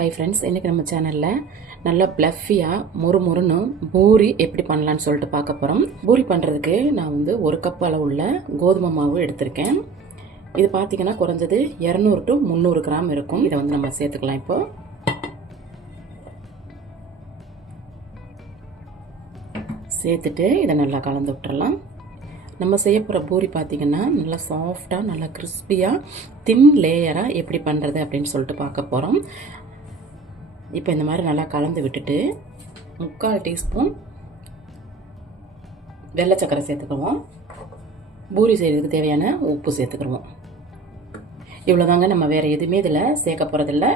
Hi friends, இன்றைக்கி நம்ம சேனலில் நல்லா ப்ளஃபியாக மொறுமொறுன்னு பூரி எப்படி பண்ணலான்னு சொல்லிட்டு பார்க்க போகிறோம். பூரி பண்ணுறதுக்கு நான் வந்து 1 கப் அளவுள்ள கோதுமை மாவு எடுத்திருக்கேன். இது பார்த்திங்கன்னா குறைஞ்சது 200 to 300 கிராம் இருக்கும். இதை வந்து நம்ம சேர்த்துக்கலாம். இப்போது சேர்த்துட்டு இதை நல்லா கலந்து விட்டுறலாம். நம்ம செய்ய போகிற பூரி பார்த்திங்கன்னா நல்லா சாஃப்டாக, நல்லா கிறிஸ்பியாக, தின் லேயராக எப்படி பண்ணுறது அப்படின்னு சொல்லிட்டு பார்க்க போகிறோம். இப்போ இந்த மாதிரி நல்லா கலந்து விட்டுட்டு 3/4 டீஸ்பூன் வெள்ளை சக்கரை சேர்த்துக்குவோம். பூரி செய்கிறதுக்கு தேவையான உப்பு சேர்த்துக்குருவோம். இவ்வளோதாங்க, நம்ம வேறு எதுவுமே இதில் சேர்க்க போகிறதில்ல.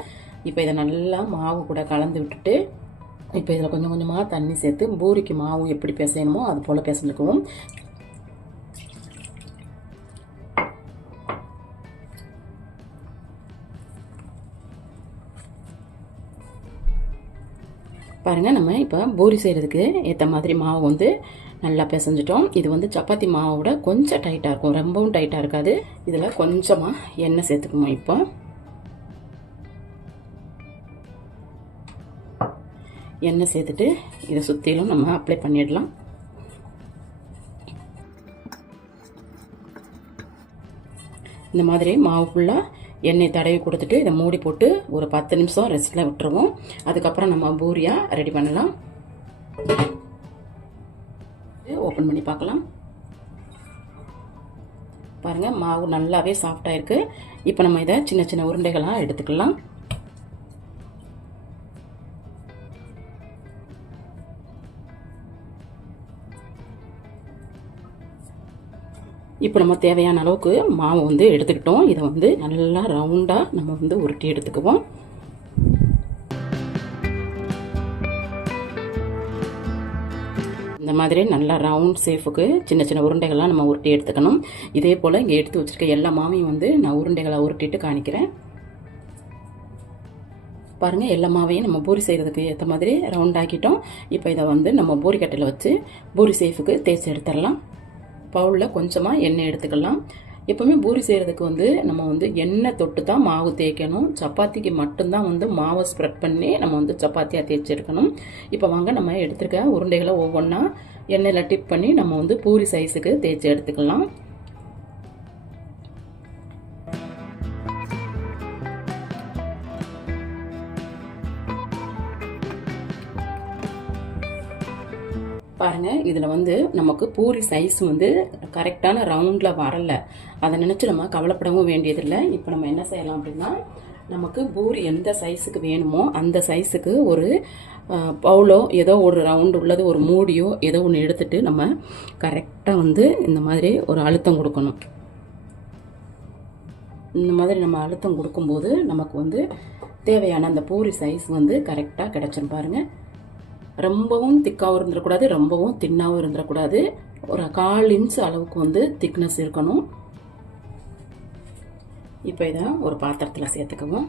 இப்போ இதை நல்லா மாவு கூட கலந்து விட்டுட்டு இப்போ இதில் கொஞ்சம் கொஞ்சமாக தண்ணி சேர்த்து பூரிக்கு மாவு எப்படி பிசையணுமோ அது போல் பிசைஞ்சுக்குவோம். பாருங்கள், நம்ம இப்போ பூரி செய்கிறதுக்கு ஏற்ற மாதிரி மாவு வந்து நல்லா பிசைஞ்சிட்டோம். இது வந்து சப்பாத்தி மாவோட கொஞ்சம் டைட்டாக இருக்கும், ரொம்பவும் டைட்டாக இருக்காது. இதில் கொஞ்சமாக எண்ணெய் சேர்த்துக்குவோம். இப்போ எண்ணெய் சேர்த்துட்டு இதை சுற்றிலும் நம்ம அப்ளை பண்ணிடலாம். இந்த மாதிரி மாவு ஃபுல்லாக எண்ணெய் தடவி கொடுத்துட்டு இதை மூடி போட்டு ஒரு 10 நிமிஷம் ரெஸ்ட்டில் விட்டுருவோம். அதுக்கப்புறம் நம்ம பூரியாக ரெடி பண்ணலாம். ஓப்பன் பண்ணி பார்க்கலாம். பாருங்கள், மாவு நல்லாவே சாஃப்டாக இருக்குது. இப்போ நம்ம இதை சின்ன சின்ன உருண்டைகளாக எடுத்துக்கலாம். இப்போ நம்ம தேவையான அளவுக்கு மாவு வந்து எடுத்துக்கிட்டோம். இதை வந்து நல்லா ரவுண்டாக நம்ம வந்து உருட்டி எடுத்துக்குவோம். இந்த மாதிரி நல்லா ரவுண்ட் ஷேப்புக்கு சின்ன சின்ன உருண்டைகள்லாம் நம்ம உருட்டி எடுத்துக்கணும். இதே போல் இங்கே எடுத்து வச்சுருக்க எல்லா மாவையும் வந்து நான் உருண்டைகளை உருட்டிட்டு காணிக்கிறேன். பாருங்கள், எல்லா மாவையும் நம்ம பூரி செய்கிறதுக்கு ஏற்ற மாதிரி ரவுண்ட் ஆக்கிட்டோம். இப்போ இதை வந்து நம்ம பூரி கட்டையில் வச்சு பூரி ஷேப்புக்கு தேய்ச்சி எடுத்துடலாம். பவுலில் கொஞ்சமாக எண்ணெய் எடுத்துக்கலாம். எப்போவுமே பூரி செய்கிறதுக்கு வந்து நம்ம வந்து எண்ணெய் தொட்டு தான் மாவு தேய்க்கணும். சப்பாத்திக்கு மட்டும்தான் வந்து மாவை ஸ்ப்ரெட் பண்ணி நம்ம வந்து சப்பாத்தியாக தேய்ச்சி எடுக்கணும். இப்போ வாங்க, நம்ம எடுத்துருக்க உருண்டைகளை ஒவ்வொன்றா எண்ணெயில் டிப் பண்ணி நம்ம வந்து பூரி சைஸுக்கு தேய்ச்சி எடுத்துக்கலாம். பாருங்கள், இதில் வந்து நமக்கு பூரி சைஸ் வந்து கரெக்டான ரவுண்டில் வரலை. அதை நினச்சி நம்ம கவலைப்படவும் வேண்டியதில்லை. இப்போ நம்ம என்ன செய்யலாம் அப்படின்னா, நமக்கு பூரி எந்த சைஸுக்கு வேணுமோ அந்த சைஸுக்கு ஒரு பவுலோ ஏதோ ஒரு ரவுண்டு உள்ளது, ஒரு மூடியோ ஏதோ ஒன்று எடுத்துட்டு நம்ம கரெக்டாக வந்து இந்த மாதிரி ஒரு அழுத்தம் கொடுக்கணும். இந்த மாதிரி நம்ம அழுத்தம் கொடுக்கும்போது நமக்கு வந்து தேவையான அந்த பூரி சைஸ் வந்து கரெக்டாக கிடச்சிரும். பாருங்கள், ரொம்பவும் திக்காகவும் இருந்துடக்கூடாது, ரொம்பவும் தின்னாகவும் இருந்துடக்கூடாது. ஒரு 1/4 இன்ச் அளவுக்கு வந்து திக்னஸ் இருக்கணும். இப்போ இதை ஒரு பாத்திரத்தில் சேர்த்துக்குவோம்.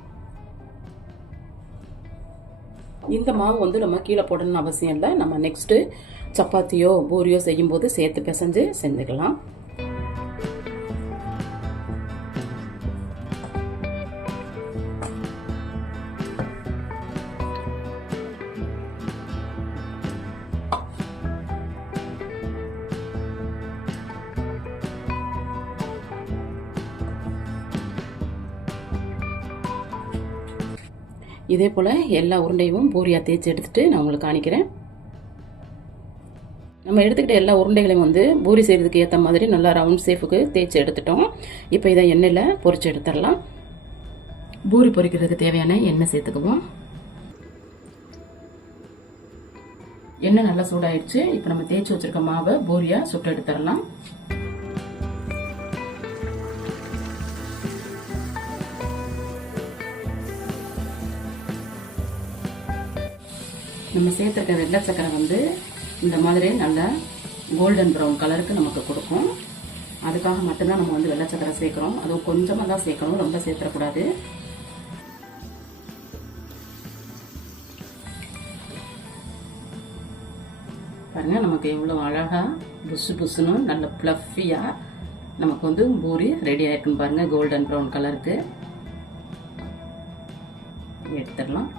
இந்த மாவு வந்து நம்ம கீழே போடணும்னு அவசியம் இல்லை. நம்ம நெக்ஸ்ட்டு சப்பாத்தியோ பூரியோ செய்யும்போது சேர்த்து பிசைஞ்சு செஞ்சுக்கலாம். இதே போல் எல்லா உருண்டையும் பூரியாக தேய்ச்சி எடுத்துகிட்டு நான் உங்களுக்கு காணிக்கிறேன். நம்ம எடுத்துக்கிட்ட எல்லா உருண்டைகளையும் வந்து பூரி செய்கிறதுக்கு ஏற்ற மாதிரி நல்லா ரவுண்ட் ஷேப்புக்கு தேய்ச்சி எடுத்துட்டோம். இப்போ இதை எண்ணெயில் பொரிச்சு எடுத்துடலாம். பூரி பொரிக்கிறதுக்கு தேவையான எண்ணெய் சேர்த்துக்குவோம். எண்ணெய் நல்லா சூடாயிடுச்சு. இப்போ நம்ம தேய்ச்சி வச்சுருக்க மாவை பூரியாக சுட்டு எடுத்துடலாம். நம்ம சேர்த்துருக்க வெள்ளை சக்கரை வந்து இந்த மாதிரி நல்லா கோல்டன் ப்ரௌன் கலருக்கு நமக்கு கொடுக்கும். அதுக்காக மட்டும்தான் நம்ம வந்து வெள்ளை சக்கரை சேர்க்குறோம். அதுவும் கொஞ்சமாக தான் சேர்க்கணும், ரொம்ப சேர்த்துடக்கூடாது. பாருங்கள், நமக்கு எவ்வளோ அழகாக புஷு புஷுன்னு நல்ல ப்ளஃபியாக நமக்கு வந்து பூரி ரெடி ஆயிருக்குன்னு பாருங்கள். கோல்டன் ப்ரௌன் கலருக்கு எடுத்துடலாம்.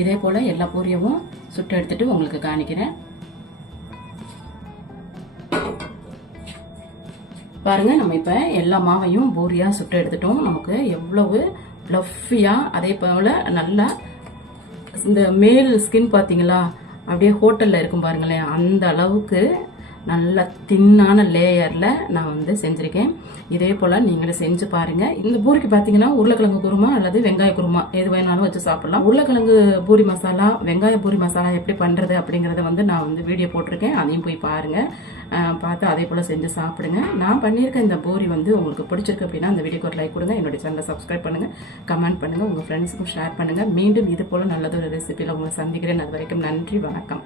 இதே போல் எல்லா பூரியவும் சுட்டு எடுத்துட்டு உங்களுக்கு காணிக்கிறேன். பாருங்க, நம்ம இப்போ எல்லா மாவையும் பூரியாக சுட்டு எடுத்துட்டோம். நமக்கு எவ்வளவு ஃப்ளஃபியாக, அதே போல் நல்லா இந்த மேல் ஸ்கின் பார்த்தீங்களா, அப்படியே ஹோட்டலில் இருக்கும் பாருங்களேன், அந்த அளவுக்கு நல்ல தின்னான லேயரில் நான் வந்து செஞ்சுருக்கேன். இதே போல் நீங்களும் செஞ்சு பாருங்கள். இந்த பூரிக்கு பார்த்தீங்கன்னா உருளைக்கிழங்கு குருமா அல்லது வெங்காய குருமா எது வேணாலும் வச்சு சாப்பிட்லாம். உருளைக்கிழங்கு பூரி மசாலா, வெங்காய பூரி மசாலா எப்படி பண்ணுறது அப்படிங்கிறத வந்து நான் வந்து வீடியோ போட்டிருக்கேன். அதையும் போய் பாருங்கள். பார்த்து அதே போல் செஞ்சு சாப்பிடுங்க. நான் பண்ணியிருக்க இந்த பூரி வந்து உங்களுக்கு பிடிச்சிருக்கு அப்படின்னா அந்த வீடியோக்கு ஒரு லைக் கொடுங்க. என்னுடைய சேனலை சப்ஸ்கிரைப் பண்ணுங்கள், கமெண்ட் பண்ணுங்கள், உங்கள் ஃப்ரெண்ட்ஸுக்கும் ஷேர் பண்ணுங்கள். மீண்டும் இது போல் நல்லதொரு ரெசிபியில் உங்களை சந்திக்கிறேன். அது வரைக்கும் நன்றி, வணக்கம்.